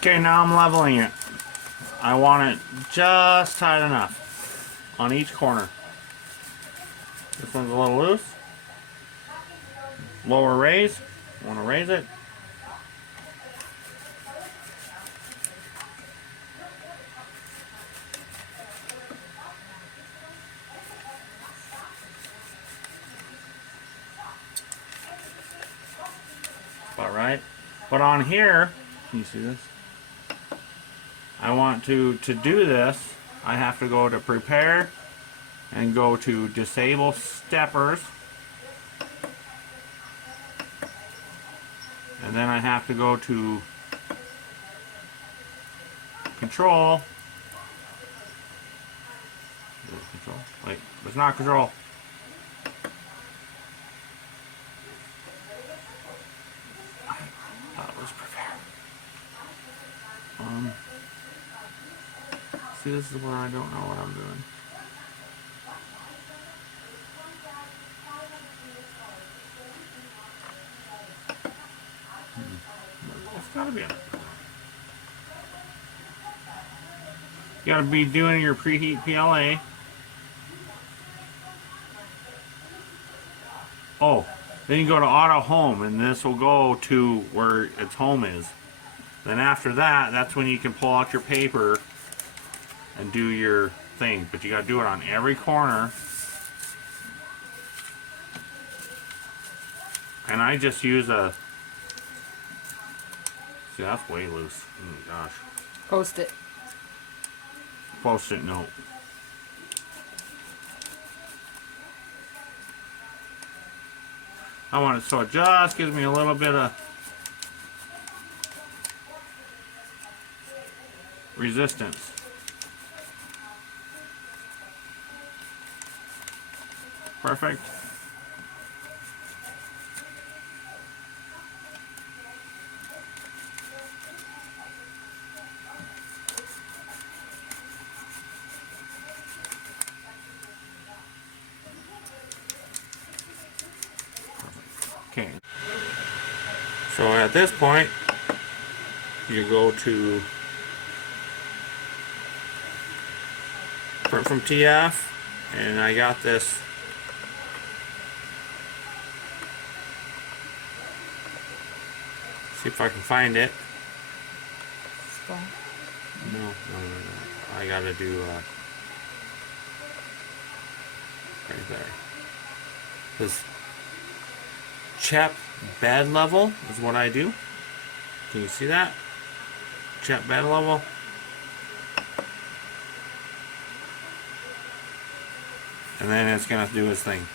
Okay, now I'm leveling it. I want it just tight enough on each corner. This one's a little loose. Lower raise. Want to raise it. About right. But on here, can you see this? I want to do this, I have to go to prepare and go to disable steppers. And then I have to go to control. Control. Wait, it's not control. That was prepare. See, this is where I don't know what I'm doing. It's gotta be in it. You gotta be doing your preheat PLA. Oh, then you go to auto home, and this will go to where its home is. Then after that, that's when you can pull out your paper and do your thing. But you gotta do it on every corner. And I just use a... See, that's way loose. Oh my gosh. Post-it. Post-it note. I want it so it just gives me a little bit of resistance. Perfect. Okay. So at this point, you go to print from TF, and I got this see if I can find it. No. I gotta do right there. This chap bed level is what I do. Can you see that? Chap bed level. And then it's gonna do its thing.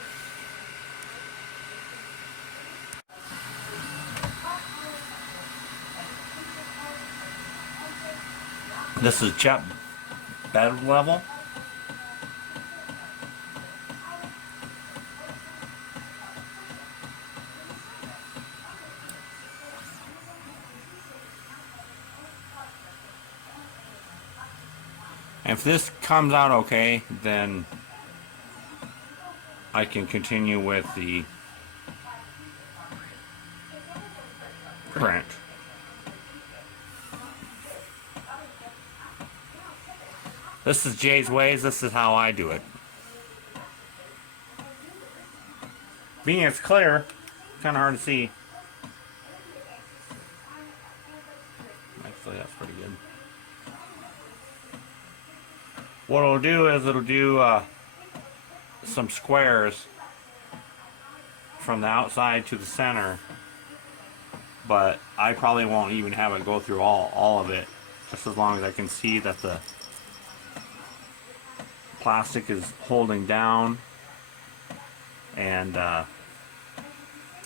This is chap bed level. If this comes out okay, then I can continue with the print. This is Jay's ways. This is how I do it. Being it's clear, kind of hard to see. Actually, that's pretty good. What it'll do is it'll do some squares from the outside to the center, but I probably won't even have it go through all of it, just as long as I can see that the plastic is holding down and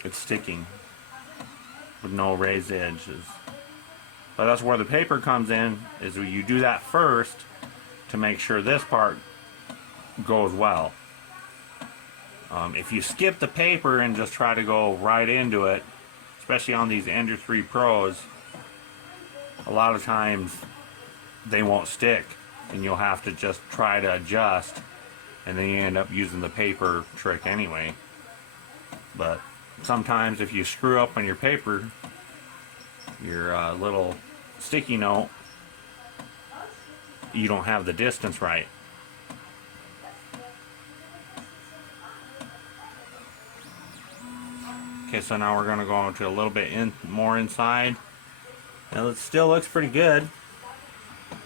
it's sticking with no raised edges. But that's where the paper comes in, is you do that first to make sure this part goes well. If you skip the paper and just try to go right into it, especially on these Ender 3 Pros, a lot of times they won't stick and you'll have to just try to adjust, and then you end up using the paper trick anyway. But sometimes if you screw up on your paper, your little sticky note, you don't have the distance right. Okay, so now we're going to go into a little bit more inside. And it still looks pretty good.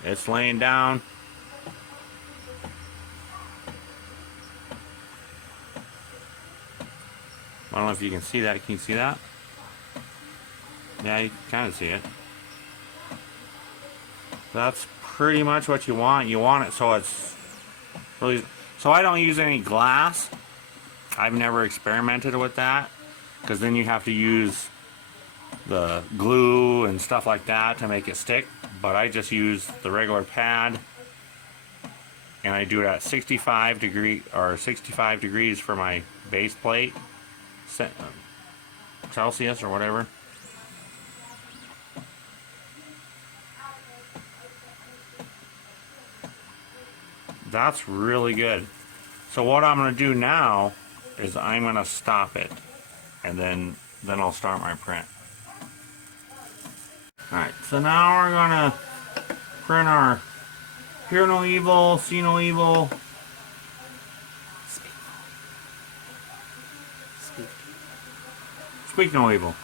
It's laying down. I don't know if you can see that. Can you see that? Yeah, you can kind of see it. That's pretty much what you want. You want it so it's really... So I don't use any glass. I've never experimented with that, because then you have to use the glue and stuff like that to make it stick. But I just use the regular pad, and I do it at 65 degrees for my base plate, Celsius or whatever. That's really good. So what I'm going to do now is I'm going to stop it, and then I'll start my print. Alright, so now we're going to print our Hear No Evil, See No Evil. Speak No Evil.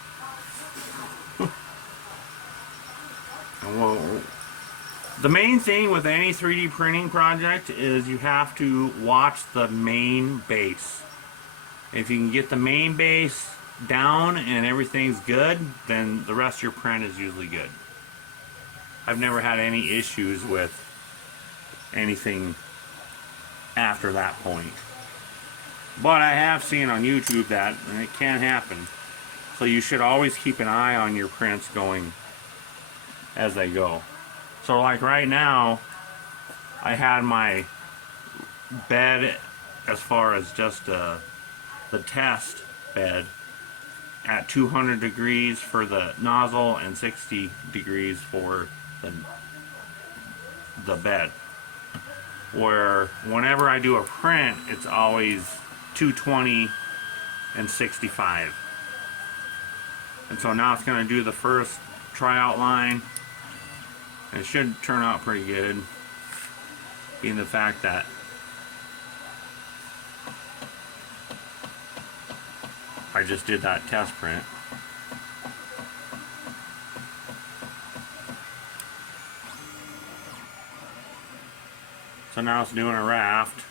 The main thing with any 3D printing project is you have to watch the main base. If you can get the main base down and everything's good, then the rest of your print is usually good. I've never had any issues with anything after that point. But I have seen on YouTube that it can happen. So you should always keep an eye on your prints going as they go. So like right now, I had my bed, as far as just the test bed, at 200 degrees for the nozzle and 60 degrees for the bed. Where whenever I do a print, it's always 220 and 65. And so now it's going to do the first tryout line. And it should turn out pretty good, being the fact that I just did that test print. So now it's doing a raft.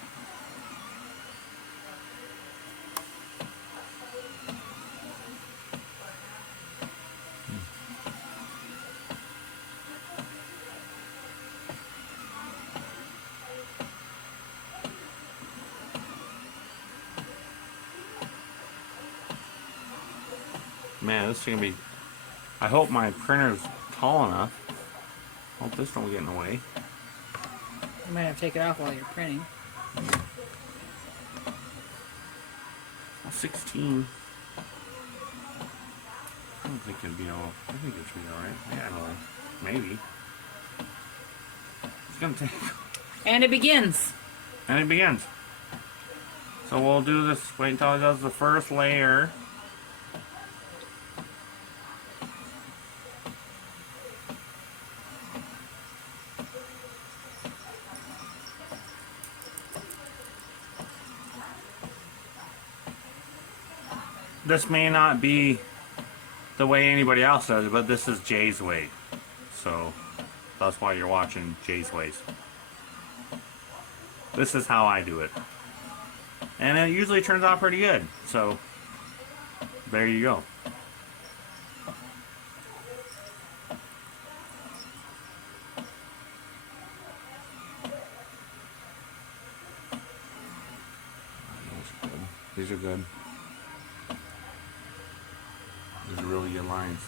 Man, this is gonna be... I hope my printer's tall enough. Hope this don't get in the way. You might have to take it off while you're printing. 16. I don't think it'd be all... I think it should be alright. Yeah, no, maybe. It's gonna take... And it begins. And it begins. So we'll do this... Wait until it does the first layer. This may not be the way anybody else does it, but this is Jay's way. So that's why you're watching Jay's ways. This is how I do it. And it usually turns out pretty good. So there you go. These are good. These are really good lines.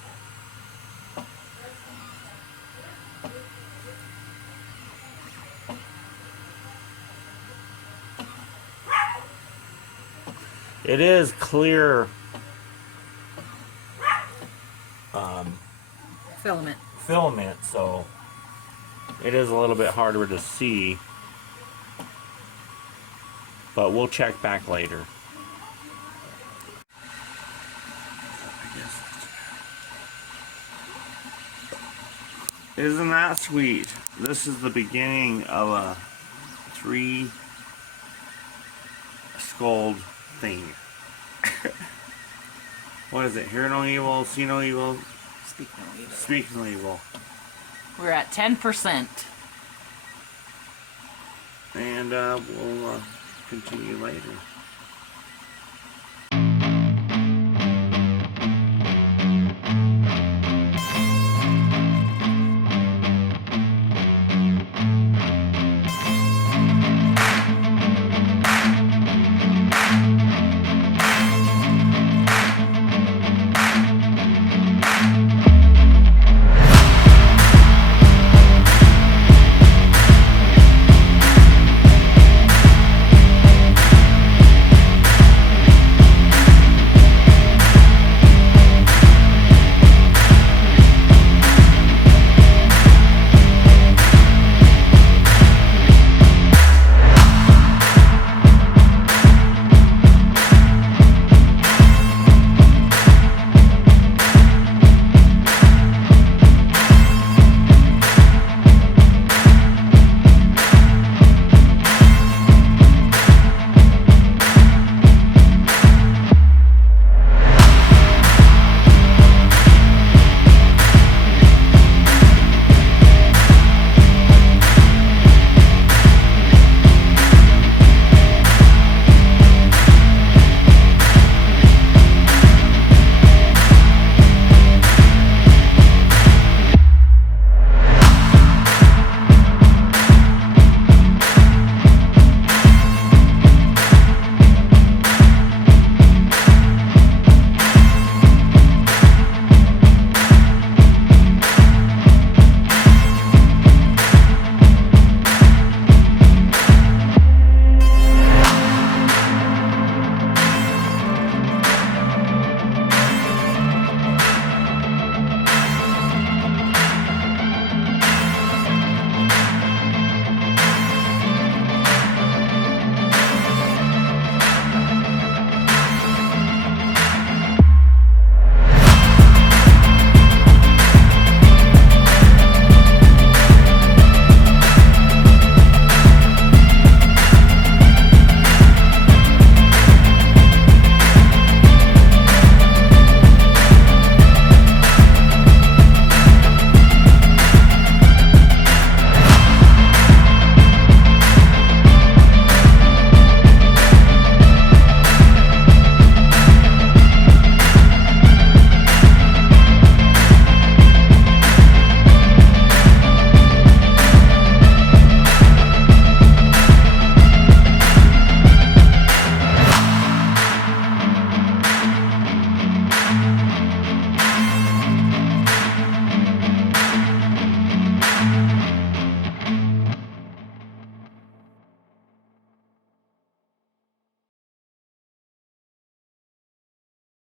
It is clear filament, so it is a little bit harder to see, but we'll check back later. Isn't that sweet? This is the beginning of a 3 scold thing. What is it? Hear no evil, see no evil, Speak no evil. speak no evil. We're at 10%. And we'll continue later.